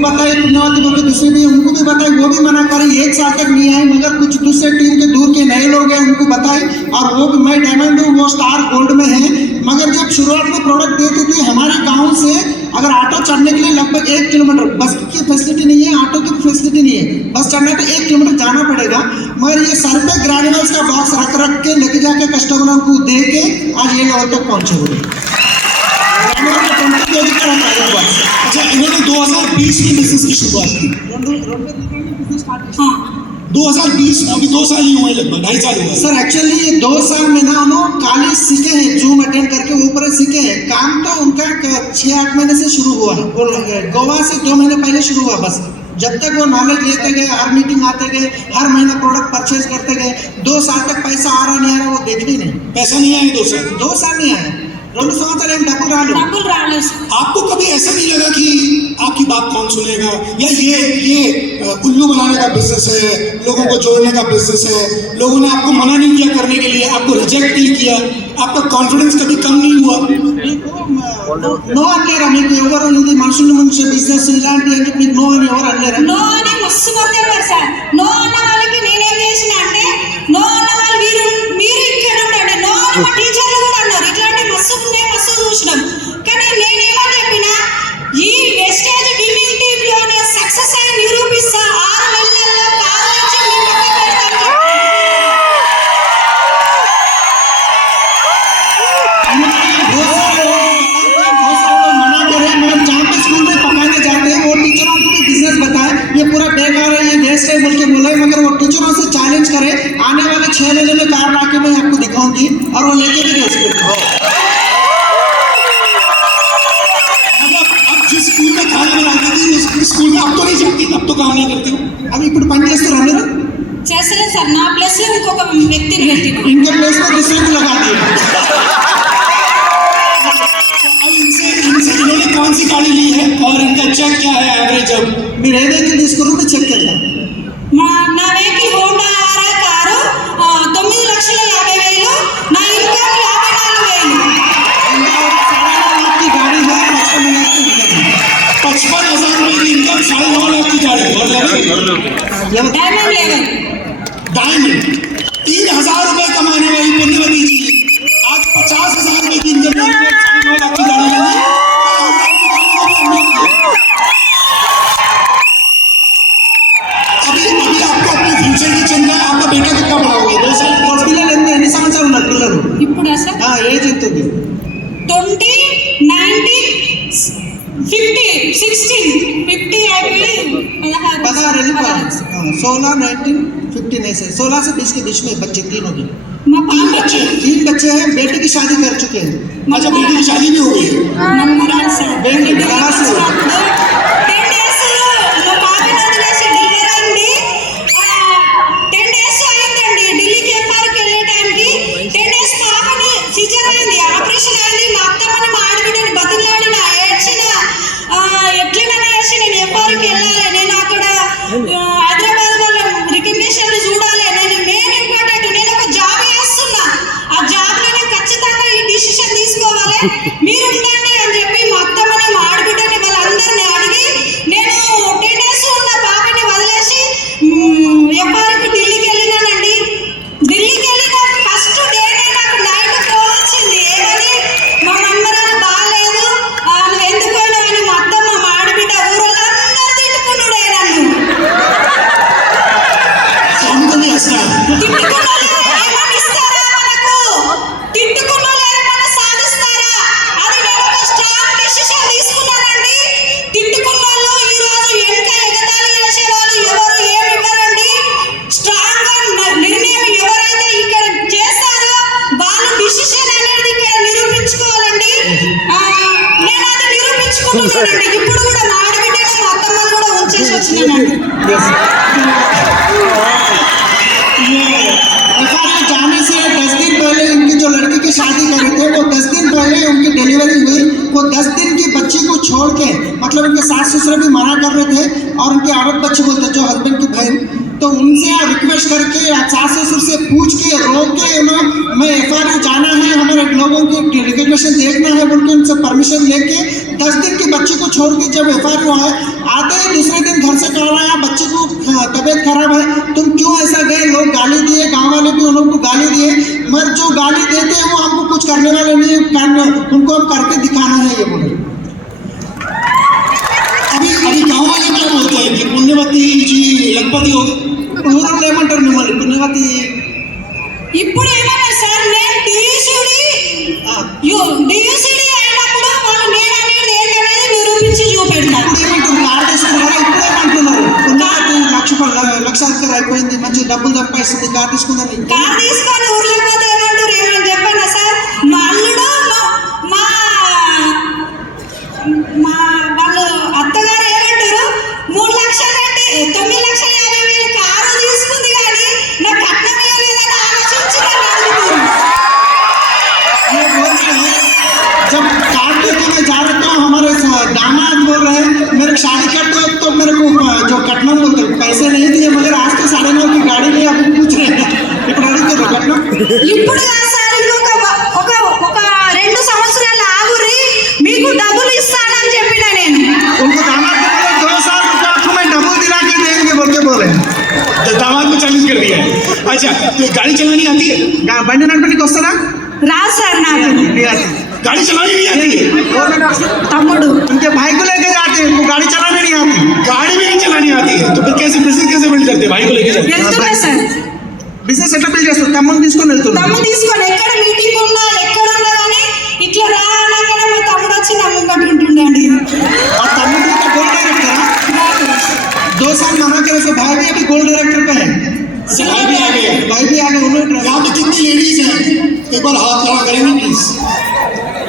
बताई पुण्यवती बोल के दूसरी भी, उनको भी बताई, वो भी मना करी, 1 साल तक नहीं आई। मगर कुछ दूसरे टीम के दूर के नए लोग हैं, उनको बताई, और वो भी मैं डायमंड हूँ, वो स्टार गोल्ड में है। मगर जब शुरुआत में प्रोडक्ट देते थे, हमारे गाँव से अगर ऑटो चढ़ने के लिए लगभग 1 किलोमीटर, बस की फैसिलिटी नहीं है, ऑटो की फैसिलिटी नहीं है, बस चढ़ना तो 1 किलोमीटर जाना पड़ेगा। मगर ये सर पे ग्रैनुअल्स का बॉक्स रख के लेके जाके कस्टमरों को दे के आज ये लेवल तक पहुंचे हुए। अच्छा, इन्होंने 2020 में बिजनेस की शुरुआत की। हाँ 2020 में, अभी 2 साल ही हुए, लगभग 2.5 साल हुए। सर एक्चुअली ये 2 साल में ना उन्होंने खाली सीखे हैं, जूम अटेंड करके ऊपर सीखे हैं। काम तो उनका 6-8 महीने से शुरू हुआ है, और गोवा से 2 महीने पहले शुरू हुआ। बस जब तक वो नॉलेज लेते गए, हर मीटिंग आते गए, हर महीना प्रोडक्ट परचेज करते गए, 2 साल तक पैसा आ रहा नहीं आ रहा वो देखे ही नहीं। पैसा नहीं आया 2 साल? 2 साल नहीं आया, 2 संवत्सर ఏం డబ్బులు రాలేదు। డబ్బులు రాలేదు సార్। आपको कभी ऐसा नहीं लगा कि आपकी बात कौन सुनेगा, या ये उल्लू बनाने का बिजनेस है, लोगों को जोड़ने का बिजनेस है, लोगों ने आपको मना नहीं किया करने के लिए, आपको रिजेक्ट नहीं किया, आपका कॉन्फिडेंस कभी कम नहीं हुआ? నో అనలేరా మీకు ఎవరు? ఇది మనుషుల ముంచే బిజినెస్ ఇలాంటి అని చెప్పి నో అని ఎవరు అనలేరా? నో అని మస్తు మంది అన్నారు సార్. నో అన్న వాళ్ళకి నేనేం చేసిన అంటే, నో అన్న వాళ్ళు మీరు ఇక్కడ ఉండండి, నో అని మా టీచర్లు కూడా అన్నారు. ఇట్లాంటి మస్తు ఉన్నాయి, మస్తు చూసినాం. కానీ నేనేమని చెప్పినా, ఈ వెస్టేజ్ విన్నింగ్ టీమ్ లోనే సక్సెస్ అయి నిరూపిస్తా, 6 నెలల్లో కారు వచ్చి మీ పక్కన పెడతాను. मना करे, मगर जहाँ पे स्कूल में पकाने जाते हैं वो टीचरों को भी बिजनेस बताए ये पूरा बेकार है, ये वेस्ट है बोल के बोले। मगर वो टीचरों से चैलेंज करे, आने वाले 6 महीने में कार लाके मैं आपको दिखाऊंगी, और वो लेके भी गए स्कूल। अब जिस स्कूल में खाना बनाती थी उस स्कूल में अब तो नहीं जाती, अब तो काम नहीं करती। అవి ఇప్పుడు పని చేస్తారా మీరు? చేస్తలేదు సార్. నా ప్లేస్ లో ఇంకొక వ్యక్తిని పెట్టిన. इनके प्लेस में दूसरे को लगा दिए। अब इनसे इन्होंने कौन सी गाड़ी ली है और इनका चेक क्या है एवरेज? अब మీరు ఏదైతే తీసుకున్నారో మీరు చెక్ చేద్దాం। నా వెహికల్ హోండా ఆరా కారు 9,50,000, నా ఇన్కమ్ 54,000. आपकी गाड़ी है 55,000 की इनकम है। 55,000 रुपए की इनकम, 9.5 लाख की गाड़ी, और డైమండ్ లెవెల్ डायमंड। 3,000 रुपए कमाने वाली पुण्यवती जी आज 50,000 रुपए की इनकम, 9.5 लाख की गाड़ी लेगी। अभी आपको अपने फ्यूचर की चिंता है। आपका बेटा कितना बड़ा होगा? 2 साल? పిల్లలు ఎన్ని సంవత్సరాలు ఉన్నారు పిల్లలు? ఇప్పుడు సార్ ఏజ్ ఎంత ఉంది? 20, 19, 50, 16, 50 అయిపోయి 16. 16, 19, 15 ऐसे 16 से 20 के बीच में बच्चे तीनों के। మా పాప 3 बच्चे हैं, बेटे की शादी कर चुके हैं। अच्छा, बेटी की शादी भी हो गई है? మనమరాలు సార్. బేటీ కళా से 10 డేస్ మా పాపని వదిలేసి ఢిల్లీ రండి. 10 డేస్ అయిందండి ఢిల్లీకి ఎఫ్ఆర్కి వెళ్ళే టైంకి. 10 డేస్ పాపని సిజర్ అయింది, ఆపరేషన్ అయింది. మా అత్తమ్మని మా ఆడబిడ్డని బతిలాడిన, ఏడ్చిన, ఎట్లనైనా చేసి నేను ఎఫ్ఆర్కి వెళ్ళాలి, నేను అక్కడ హైదరాబాద్ వాళ్ళ రికగ్నిషన్లు చూడాలి, నేను మెయిన్ ఇంపార్టెంట్, నేను ఒక జాబ్ చేస్తున్నా, ఆ జాబ్లో నేను ఖచ్చితంగా ఈ డిసిషన్ తీసుకోవాలి, మీరు ఉండండి అని చెప్పి మా అత్తమ్మని మా ఆడబిడ్డని వాళ్ళందరినీ అడిగి నేను 10 డేస్ ఉన్న పాపని వదిలేసి ఎఫ్ఆర్కి ఢిల్లీకి వెళ్ళినానండి. ఢిల్లీకి వెళ్ళిన ఫస్ట్ డేనే నాకు నైట్ ఫోన్ వచ్చింది. ఏమని? మా మన్మరాలు బాగాలేదు, నువ్వు ఎందుకు పోయినావు అని మా అత్తమ్మ మా ఆడబిడ్డ ఊరోళ్ళందరూ తిట్టుకున్నాడే నన్ను. सामने ऐसा తిట్టుకున్నోళ్ళు ఏమన్నా ఇస్తారా మనకు? తిట్టుకున్నోళ్ళు ఏమన్నా సాధిస్తారా? అది నేను ఒక స్ట్రాంగ్ డిసిషన్ తీసుకున్నానండి. తిట్టుకున్నోళ్ళు ఈ రోజు వెనక ఎగతాళి చేసేవాళ్ళు ఎవరు ఏమి ఇవ్వరండి. స్ట్రాంగ్ గా నిర్ణయం ఎవరైతే ఇక్కడ చేస్తారో వాళ్ళు డిసిషన్ అనేది ఇక్కడ నిరూపించుకోవాలండి. నేను అది నిరూపించుకుంటున్నానండి. ఇప్పుడు కూడా మా ఆడబిడ్డను మా అత్తమ్మను కూడా ఉంచేసి వచ్చినానండి. एफआरआई जाने से 10 दिन पहले इनकी जो लड़की की शादी करी थे, वो 10 दिन पहले उनकी डिलीवरी हुई। वो 10 दिन की बच्ची को छोड़ के, मतलब उनके सास ससुर भी मना कर रहे थे, और उनके औरत बच्चे बोलते जो हस्बैंड की बहन, तो उनसे आप रिक्वेस्ट करके सास ससुर से पूछ के रोक के मैं FRU जाना है, हमारे लोगों की रिकग्निशन देखना है बोल के उनसे परमिशन लेके 10 दिन के बच्चे को छोड़ के जब FRU आते ही दूसरे दिन घर से कह रहा है बच्चे को तबीयत खराब है, तुम क्यों ऐसा गए, लोग गाली दिए, गाँव वाले भी उन लोगों को गाली दिए, मगर जो गाली देते हैं वो हमको कुछ करने वाले नहीं, उनको हम करके दिखाना है ये बोले। अभी गाँव वाले क्या बोलते हैं कि पुण्यवती जी लखपति हो गए, ఊరు ఏమంటారు మిమ్మల్ని పుణ్యవతి? ఇప్పుడు ఏమన్నా సార్ నేను డియూసిడి అయినప్పుడు వాళ్ళు నేను అనేది ఏంటనేది నిరూపించి చూపెడతాను. ఇప్పుడు ఏమంటారు కార్ తీసుకున్నారు కదా, ఇప్పుడు ఏమంటున్నారు పుణ్యవతి లక్షాధికారి అయిపోయింది, మంచి డబ్బులు సంపాదిస్తుంది, కార్ తీసుకుందని. కార్ తీసుకొని ఊర్లో పోతే ఏమంటారు, ఏమని చెప్పండి సార్, మా అల్లుడు మా వాళ్ళు అత్తగారు ఏమంటారు 3 లక్షలు అంటే 9,50,000 కారు తీసుకుంది కానీ నాకు కట్నం ఇవ్వలేదని ఆలోచించి నన్ను అడుగుతారు. ये बोलते हैं जब कार लेके मैं जा रहा हूँ, हमारे दामाद बोल रहे हैं मेरे को शादी करते हो तो मेरे को जो कटनम बोलते पैसे नहीं दिए, मगर आज तो 9.5 की गाड़ी नहीं अभी पूछ रहे हैं ఇప్పుడు అడుగుతారు కట్నం. ఇప్పుడు కాదు సార్, ఇంకొక ఒక 2 సంవత్సరాలు ఆగురి మీకు డబ్బులు ఇస్తానని చెప్పిన నేను. उनको दामाद को बोले 2 साल रुपये आपको मैं डबल दिला के देंगे बोल के बोले. तो दामाद को चैलेंज कर दिया है. अच्छा, तो गाड़ी चलानी आती है? బండి నడపడానికి వస్తారా? రాదు సార్ నాకు. गाड़ी चलानी नहीं आती है? తమ్ముడు उनके भाई को लेके जाते हैं, उनको गाड़ी चलाने नहीं आती. गाड़ी भी नहीं चलानी आती है, तो फिर कैसे बिजनेस कैसे बिल्ड करते हैं? भाई को लेके जाते हैं. వెళ్తున్నా సార్, బిజినెస్ ఎట్లా బిల్డ్ చేస్తారు? తమ్ముని తీసుకొని వెళ్తున్నారు. తమ్ముడు తీసుకొని ఎక్కడ మీటింగ్ ఉన్నా ఎక్కడ ఉన్నా కానీ ఇట్లా రా అనగానే మా తమ్ముడు వచ్చి నా ముంగట ఉంటుండండి. और तमिल में तो गोल्ड डायरेक्टर है, 2 साल मना के वैसे भाई भी अभी गोल्ड डायरेक्टर पे है. भाई भी आ गए. भाई भी आगे उन्होंने यहाँ पे कितनी लेडीज हैं, एक बार हाथ खड़ा करेंगे प्लीज.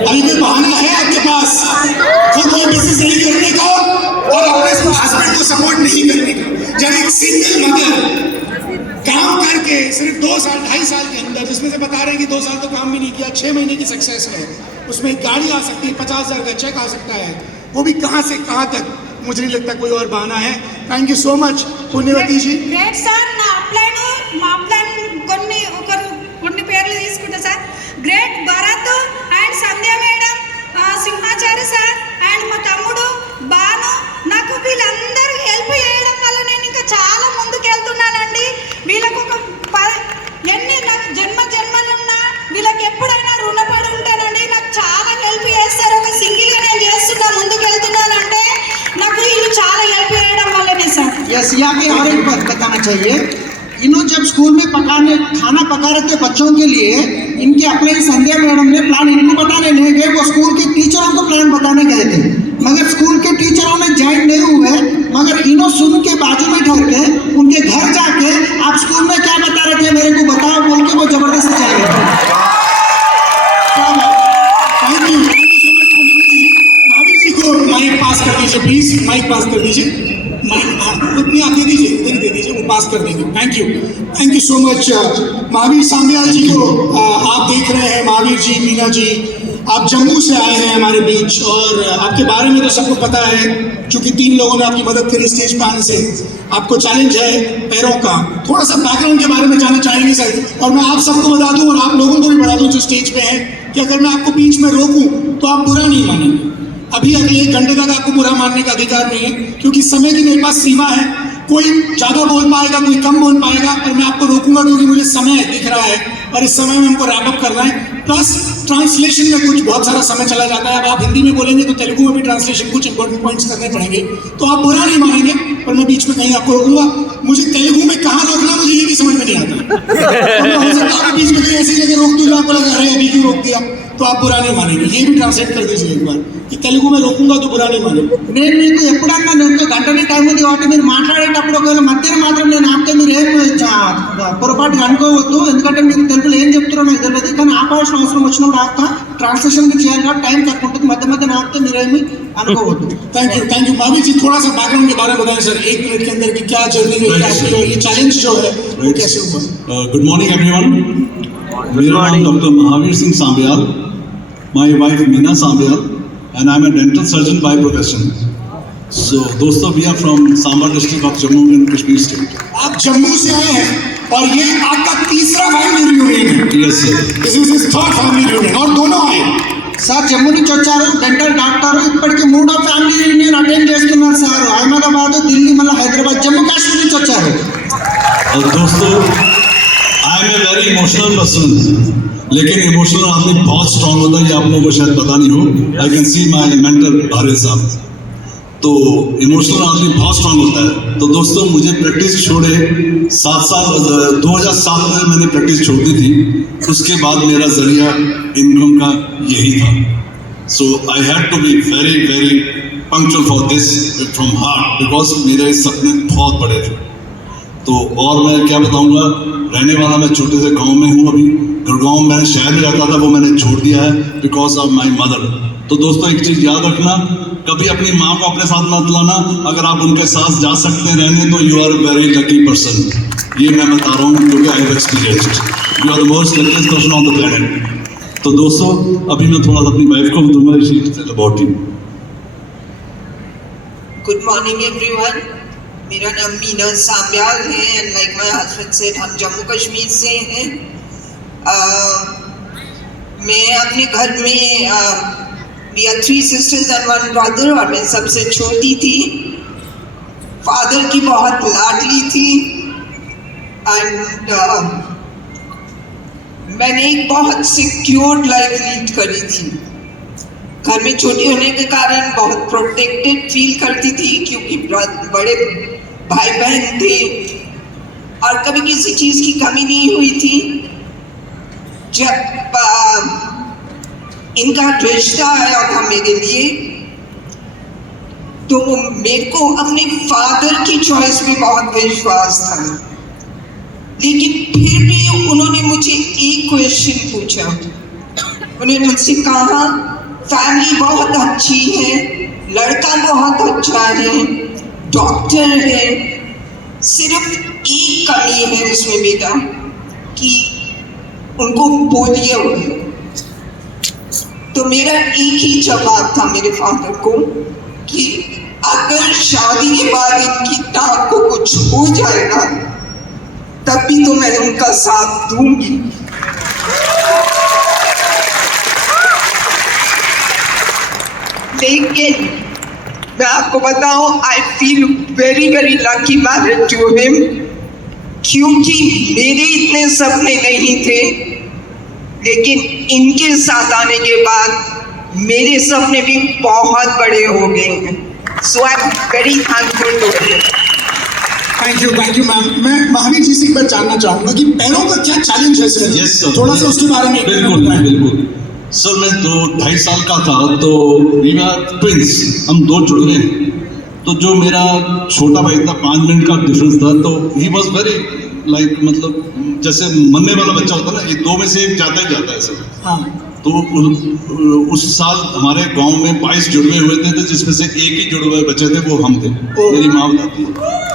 अभी कोई बहाना है आपके पास खुद कोई बिजनेस नहीं करने का और अपने हस्बैंड को सपोर्ट नहीं करने का? जब एक सिंगल मदर काम करके सिर्फ 2 साल 2.5 साल के अंदर, जिसमें से बता रहे हैं कि 2 साल तो काम भी नहीं किया, 6 महीने की सक्सेस है, उसमें एक गाड़ी आ सकती है, 50,000 का चेक आ सकता है, वो भी कहाँ से कहाँ तक, मुझे नहीं लगता कोई और बहाना है. Thank you so much Punyavathi ji. Great sir. మా అప్లైన్ కొన్ని పేర్లు తీసుకుంటా sir. Great Bharath and Sandhya madam, Simhachari sir and మా తమ్ముడు బాను, నాకు వీళ్ళందరూ హెల్ప్ చేయడం వల్ల నేను ఇంకా చాలా ముందుకు వెళ్తున్నానండి. వీళ్ళకు ఎన్ని నాకు జన్మలున్నా వీళ్ళకి ఎప్పుడైనా రుణపడి ఉంటానండి. నాకు చాలా హెల్ప్ చేస్తారు. ఒక సింగిల్గా నేను చేస్తున్నా ముందుకు వెళ్తున్నానంటే నాకు వీళ్ళు చాలా హెల్ప్ చేయడం వల్లనే సార్. यस, यहाँ पे और एक बात बताना चाहिए. इन्होंने जब स्कूल में खाना पका रहे थे बच्चों के लिए, इनके अपलाइन संध्या मैडम ने प्लान इनको बताने नहीं गए, वो स्कूल के टीचरों को प्लान बताने गए थे, मगर स्कूल के टीचरों ने ज्वाइन नहीं हुए, मगर इन्हों सुन के बाजू में ठहर के उनके घर जाके आप स्कूल में क्या बता रहे थे मेरे को बताओ बोल के वो जबरदस्ती चले गए. Thank you so much Punyavathi जी. महावीर जी को माइक पास कर दीजिए प्लीज, माइक पास कर दीजिए. उतनी आप दे दीजिए, इधर दे दीजिए, वो पास कर देंगे. Thank you so much. Mahavir Sambyal ji को आप देख रहे हैं. महावीर जी, मीना जी, आप जम्मू से आए हैं हमारे बीच और आपके बारे में तो सबको पता है, क्योंकि 3 लोगों ने आपकी मदद करी स्टेज पे आने से. आपको चैलेंज है पैरों का. थोड़ा सा बैकग्राउंड के बारे में जानना चाहेंगे सर, और मैं आप सबको बता दूं और आप लोगों को भी बता दूं जो स्टेज पे हैं कि अगर मैं आपको बीच में रोकूं तो आप बुरा नहीं मानेंगे. अभी अगले 1 घंटे तक आपको बुरा मानने का अधिकार नहीं है, क्योंकि समय की मेरे पास सीमा है. कोई ज़्यादा बोल पाएगा, कोई कम बोल पाएगा, पर मैं आपको रोकूंगा क्योंकि मुझे समय दिख रहा है और इस समय में हमको रैप अप करना है. प्लस ट्रांसलेशन में कुछ बहुत सारा समय चला जाता है. अब आप हिंदी में बोलेंगे तो तेलुगु में भी ट्रांसलेशन कुछ इंपॉर्टेंट पॉइंट्स करने पड़ेंगे, तो आप बुरा नहीं मानेंगे, पर मैं बीच में कहीं आपको रोकूंगा. मुझे तेलुगु में कहाँ रोकना मुझे ये भी समझ में नहीं आता. हो सकता है बीच में कहीं ऐसी जगह रोक दूँ आपको लगा अरे अभी क्यों रोक दिया, तो आप बुरा नहीं मानेंगे. ये भी ट्रांसलेट कर दीजिए एक बार कि तेलुगु में रोकूंगा तो बुरा नहीं मानेंगे. నేను మీకు ఎప్పుడన్నా నేను గంటనే టైం ఉంది కాబట్టి మీరు మాట్లాడేటప్పుడు ఒకవేళ మధ్యన మాత్రం నేను ఆపితే మీరు ఏం పొరపాటుగా అనుకోవద్దు, ఎందుకంటే మీరు తెలుగులో ఏం చెప్తారో నాకు తెలియదు, కానీ ఆపాల్సిన అవసరం వచ్చినప్పుడు ఆపుతా. ట్రాన్స్లేషన్ మీరు చేయాలి కాబట్టి టైం తక్కువ ఉంటుంది, మధ్య మధ్యన ఆపితే మీరేమి అనుకోవద్దు. Thank you Mahavir ji. थोड़ा सा बैकग्राउंड के बारे में बताएं सर, 1 मिनट के अंदर कि क्या जर्नी रही आपकी और ये चैलेंज जो है वो कैसे हुआ. Good morning everyone. मेरा नाम doctor Mahavir Singh Sambyal, my wife Meena Sambial, and I'm a dental surgeon by profession. So, दोस्तों, we are from Samba district of Jammu and Kashmir state. आप जम्मू से आए हैं और ये आपका तीसरा फैमिली रियूनियन है। Yes, sir. This is his third family reunion और दोनों आए। సార్ జమ్మూ నుంచి వచ్చారు, డెంటల్ డాక్టర్. ఇప్పటికి 3వ ఫ్యామిలీ యూనియన్ అటెండ్ చేస్తున్నారు సార్. అహ్మదాబాద్, ఢిల్లీ, మళ్ళీ హైదరాబాద్, జమ్మూ కాశ్మీర్ నుంచి వచ్చారు. और दोस्तों, I am a very emotional person. लेकिन इमोशनल आदमी बहुत स्ट्रांग होता है, ये आप लोगों को शायद पता नहीं हो. I can see my mentor भारे साहब. तो इमोशनल आदमी बहुत स्ट्रांग होता है. तो दोस्तों, मुझे प्रैक्टिस छोड़े 2007 में मैंने प्रैक्टिस छोड़ दी थी. उसके बाद मेरा जरिया इनकम का यही था. So I had to be very very punctual for this from heart, because मेरे सपने बहुत बड़े थे. तो और मैं क्या बताऊंगा, रहने वाला मैं छोटे से गांव में हूँ. अभी गुड़गांव में शहर में रहता था, वो मैंने छोड़ दिया है बिकॉज ऑफ माई मदर. तो दोस्तों, एक चीज़ याद रखना, कभी अपनी माँ को अपने साथ मत लाना. अगर आप उनके साथ जा सकते हैं रहने, तो you are very lucky person. ये मैं बता रहा हूँ क्योंकि I have experienced. You are the most luckiest person on the planet. तो दोस्तों, अभी मैं थोड़ा सा अपनी वाइफ को दूंगा about you. Good morning everyone. मेरा नाम मीना साम्याल है and like my husband said, हम जम्मू कश्मीर से हैं. मैं अपने घर में we are 3 sisters and 1 brother और मैं सबसे छोटी थी. फादर की बहुत लाडली थी एंड मैंने एक बहुत सिक्योर्ड लाइफ लीड करी थी. घर में छोटी होने के कारण बहुत प्रोटेक्टेड फील करती थी क्योंकि बड़े भाई बहन थे और कभी किसी चीज़ की कमी नहीं हुई थी. जब इनका रिश्ता आया था मेरे लिए, तो मेरे को अपने फादर की चॉइस में बहुत विश्वास था. लेकिन फिर भी उन्होंने मुझे एक क्वेश्चन पूछा. उन्होंने मुझसे कहा, फैमिली बहुत अच्छी है, लड़का बहुत अच्छा है, डॉक्टर है, सिर्फ एक कमी है उसमें बेटा कि उनको पोलियो है. तो मेरा एक ही जवाब था मेरे फादर को कि अगर शादी के बाद इनकी टांग को कुछ हो जाएगा तब भी तो मैं उनका साथ दूंगी. लेकिन मैं आपको बताऊं, I feel very very lucky married to him, क्योंकि मेरे इतने सपने नहीं थे, लेकिन इनके साथ आने के बाद मेरे सपने भी बहुत बड़े हो गए हैं. So I am very thankful to him. Thank you ma'am. मैं महावीर जी से एक बार जानना चाहूंगा कि पैरों का क्या चैलेंज है सर? Yes, sir. थोड़ा सा उसके बारे में बिल्कुल. सर, मैं 2-2.5 साल का था तो वी वर ट्विंस, हम 2 जुड़वे हैं. तो जो मेरा छोटा भाई था, 5 मिनट का डिफरेंस था, तो ही वॉज वेरी लाइक, मतलब जैसे मरने वाला बच्चा होता है ना, ये 2 में से एक जाता ही जाता है सर. हाँ. तो उस साल हमारे गांव में 22 जुड़वे हुए थे, जिसमें से एक ही जुड़वे बचे थे, वो हम थे. मेरी माँ बताती है.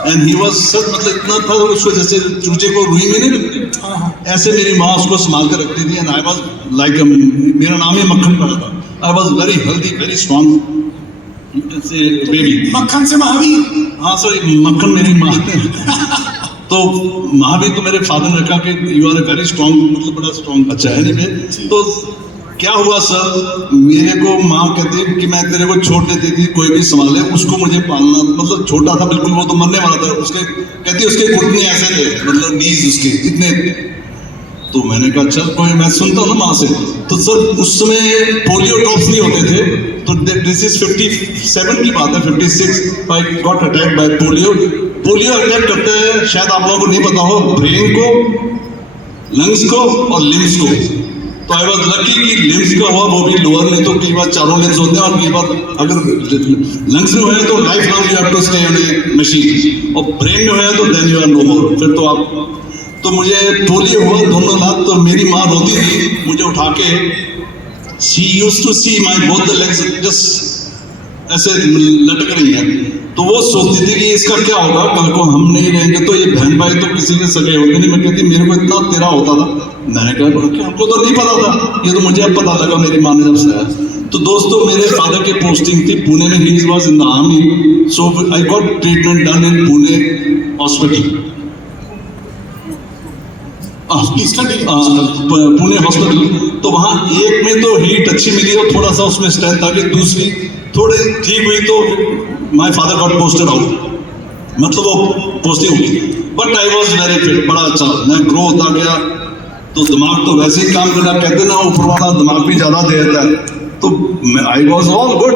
एंड ही वॉज सर, मतलब इतना था उसको, जैसे चूजे को रुई में नहीं लगती, ऐसे मेरी माँ उसको संभाल कर रखती थी. एंड आई वॉज लाइक, मेरा नाम ही मक्खन पड़ा था. I was very healthy, very strong baby. मक्खन से महावीर. हाँ सर, मक्खन मेरी माँ तो महावीर तो मेरे फादर ने कहा कि you are a very strong, मतलब बड़ा स्ट्रॉन्ग बच्चा है. नहीं, तो क्या हुआ सर, मेरे को माँ कहती कि मैं तेरे को छोड़ देती थी, कोई भी संभाले, उसको मुझे पालना. मतलब छोटा था बिल्कुल, वो तो मरने वाला था. उसके कहती उसके घुटने ऐसे थे, मतलब नीज उसके इतने. तो मैंने कहा चल कोई, मैं सुनता हूँ ना माँ से. तो सर उस समय पोलियो ड्रॉप्स नहीं होते थे. तो दिस इज 57 की बात है, 56 I got attack by polio. Polio attack करते हैं, शायद आप लोगों को नहीं पता हो, ब्रेन को, लंग्स को और लिम्स को. तो आई वॉज लकी कि लिम्स का हुआ, वो भी लोअर, नहीं तो कई बार 4 लिम्स होते हैं, और कई बार अगर लंग्स में हुए तो life long you have to stay on a machine, और ब्रेन में हुए तो then you are no more. फिर तो आप, तो मुझे पोलियो हुआ 2 लाख. तो मेरी माँ रोती थी मुझे उठा के. She used to see my both the legs just ऐसे लटक रही है. तो वो सोचती थी कि इसका क्या होगा, कल को हम नहीं रहेंगे तो ये बहन भाई तो किसी के सगे होते नहीं. मैं कहती मेरे को इतना तेरा होता था. मैंने कहा हमको तो नहीं पता था, ये तो मुझे अब पता लगा मेरी माँ ने जब से. तो दोस्तों मेरे फादर की पोस्टिंग थी पुणे में, he was in the army, so I got treatment done in Pune hospital, Pune hospital. तो वहाँ एक में तो हीट अच्छी मिली और थोड़ा सा उसमें स्ट्रेंथ आ गई, दूसरी थोड़ी ठीक हुई तो my father got posted out, मतलब वो पोस्टिंग हो गई। But I was very fit, बड़ा अच्छा मैं ग्रो होता गया, तो दिमाग तो वैसे ही काम करना, कहते ना ऊपर वाला दिमाग भी ज़्यादा दे देता है, तो आई वॉज ऑल गुड,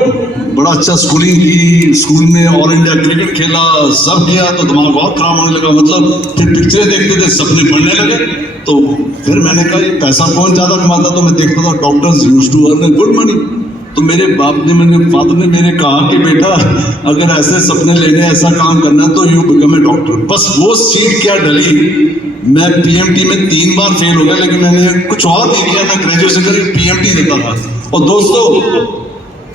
बड़ा अच्छा स्कूलिंग की, स्कूल में ऑल इंडिया क्रिकेट खेला, सब किया, तो दिमाग और खराब होने लगा, मतलब फिर पिक्चरें देखते थे, सपने पढ़ने लगे। तो फिर मैंने कहा ये पैसा कौन ज़्यादा कमाता, तो मैं देखता था doctors used to earn good money. तो मेरे बाप ने, मेरे फादर ने मेरे कहा कि बेटा अगर ऐसे सपने लेने, ऐसा काम करना है तो यू बिकम ए डॉक्टर। बस वो सीट क्या डली, मैं पीएमटी में 3 बार फेल हो गया, लेकिन मैंने कुछ और नहीं किया, मैं ग्रेजुएशन कर पीएमटी देता था। और दोस्तों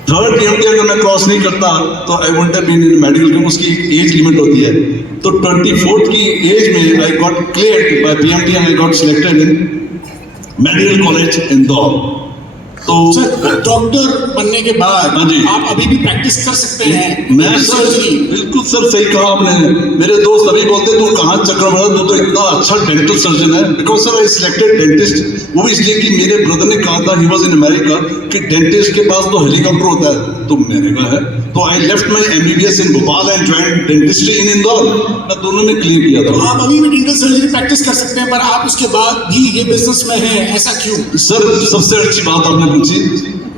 3rd पीएमटी अगर मैं क्रॉस नहीं करता तो I wouldn't have been in medical, क्योंकि उसकी एज लिमिट होती है। तो 24th की एज में I got cleared by PMT and I got selected in medical college Indore. तो सर डॉक्टर बनने के बाद हाँ जी। आप अभी भी प्रैक्टिस कर सकते हैं मैं सर सर्जरी? बिल्कुल सर सही कहा आपने। मेरे दोस्त अभी बोलते तू कहाँ चक्कर मारा, तू तो इतना अच्छा डेंटल सर्जन है। Because sir I selected dentist, वो भी इसलिए कि मेरे ब्रदर ने कहा था, ही वाज इन अमेरिका, कि डेंटिस्ट के पास तो हेलीकॉप्टर होता है, तो मैंने कहा है, तो I left my MBBS in Bhopal and joined dentistry in Indore. मैं दोनों ने क्लियर किया था। आप अभी भी डेंटल सर्जरी प्रैक्टिस कर सकते हैं, पर आप उसके बाद भी ये बिजनेस में हैं, ऐसा क्यों? सर सबसे अच्छी बात आपने पूछी,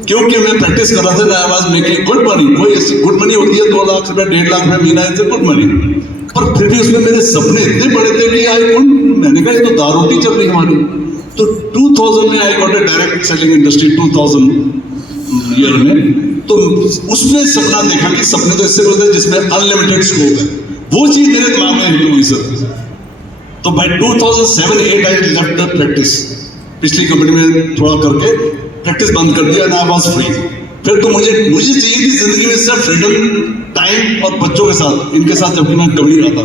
क्योंकि मैं प्रैक्टिस कर रहा था ना, I was making good money. कोई ऐसी गुड मनी होती है 2 लाख रुपए 1.5 लाख रुपए महीना, इट्स गुड मनी। पर फिर भी उसमें मेरे सपने इतने बड़े थे कि आई कुड, मैंने कहा ये तो दाल रोटी चल रही हमारी। तो 2000 में I got a direct selling industry 2000 year में। तो उसमें सपना देखा कि सपने तो इससे बोलते हैं जिसमें अनलिमिटेड स्कोप है, वो चीज मेरे दिमाग में हिट हुई सर। तो by 2007-8 I left the practice, पिछली कंपनी में थोड़ा करके प्रैक्टिस बंद कर दिया, आई वाज फ्री। फिर तो मुझे चाहिए थी जिंदगी में सिर्फ फ्रीडम, टाइम और बच्चों के साथ, इनके साथ जबकि मैं कभी नहीं रहता,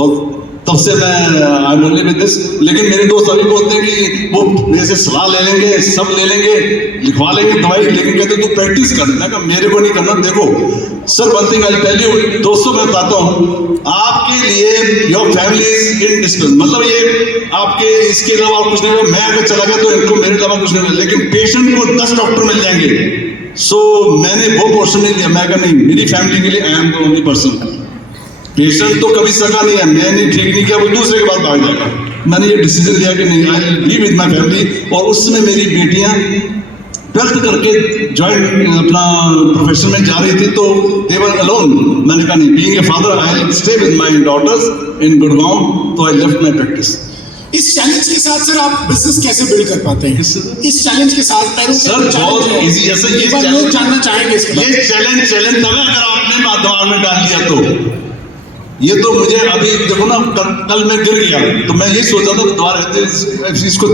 और तब से मैं I am only with this. लेकिन मेरे दोस्त अभी बोलते हैं कि वो मेरे से सलाह ले लेंगे, सब ले लेंगे, लिखवा लेंगे दवाई, लेकिन कहते तू प्रैक्टिस कर। मैं कहा मेरे को नहीं करना। देखो sir one thing I tell you, दोस्तों मैं बताता हूँ आपके लिए, योर फैमिली इज इनडिस्पेंसेबल, मतलब ये आपके इसके अलावा और कुछ नहीं होगा। मैं अगर चला गया तो इनको मेरे अलावा कुछ नहीं होगा, लेकिन पेशेंट को 10 डॉक्टर मिल जाएंगे। सो मैंने वो पोर्शन नहीं लिया, मैं कहा नहीं, मेरी फैमिली के लिए I am the only person. Patient तो कभी सका नहीं है, मैंने ठीक नहीं किया, वो दूसरे के बाद भाग जाएगा। मैंने ये डिसीजन लिया कि नहीं, I will be with my family. और उस समय मेरी बेटियां 12th करके ज्वाइंट अपना प्रोफेशन में जा रही थी, तो दे वर अलोन। मैंने कहा नहीं, being a father I will stay with my daughters in Gurgaon, तो आई लेफ्ट माय प्रैक्टिस। इस चैलेंज के साथ सर आप बिजनेस कैसे बिल्ड कर पाते हैं? इस चैलेंज के साथ पैरों सर बहुत इजी है सर, एक बार लोग जानना चाहेंगे इसके बारे में। ये चैलेंज तब है अगर आपने दिमाग में डाल लिया तो। ये तो मुझे अभी देखो ना, कल मैं गिर गया, तो मैं ये सोचा था दोबारा इसको